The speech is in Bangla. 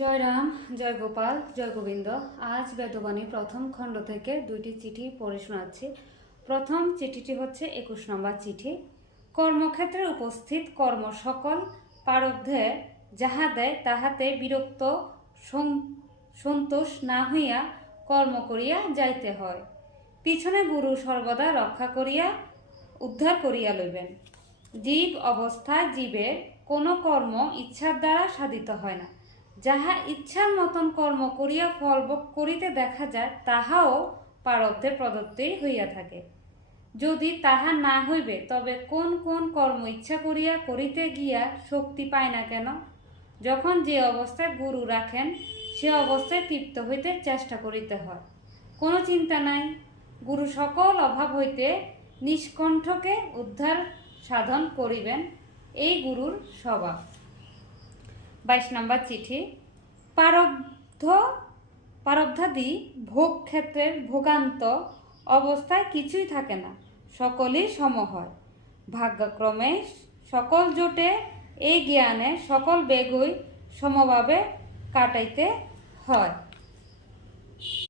জয় রাম, জয় গোপাল, জয় গোবিন্দ। আজ বেদবাণী প্রথম খণ্ড থেকে দুইটি চিঠি পড়ে শোনাচ্ছি। প্রথম চিঠিটি হচ্ছে 21 নম্বর চিঠি। কর্মক্ষেত্রে উপস্থিত কর্ম সকল প্রারব্ধে যাহা দেয় তাহাতে বিরক্ত সন্তোষ না হইয়া কর্ম করিয়া যাইতে হয়। পিছনে গুরু সর্বদা রক্ষা করিয়া উদ্ধার করিয়া লইবেন। জীব অবস্থায় জীবের কোনো কর্ম ইচ্ছার দ্বারা সাধিত হয় না। যাহা ইচ্ছার মতন কর্ম করিয়া ফল ভোগ করিতে দেখা যায় তাহাও প্রারব্ধে প্রদত্তই হইয়া থাকে। যদি তাহা না হইবে তবে কোন কোন কর্ম ইচ্ছা করিয়া করিতে গিয়া শক্তি পায় না কেন? যখন যে অবস্থায় গুরু রাখেন সে অবস্থায় তৃপ্ত হইতে চেষ্টা করিতে হয়। কোনো চিন্তা নাই, গুরু সকল অভাব হইতে নিষ্কণ্ঠকে উদ্ধার সাধন করিবেন, এই গুরুর স্বভাব। 22 নম্বর চিঠি। প্রারব্ধাদি ভোগ ক্ষেত্রের ভোগান্ত অবস্থায় কিছুই থাকে না, সকলই সম হয়। ভাগ্যক্রমে সকল জোটে এই জ্ঞানে সকল বেগই সমভাবে কাটাইতে হয়।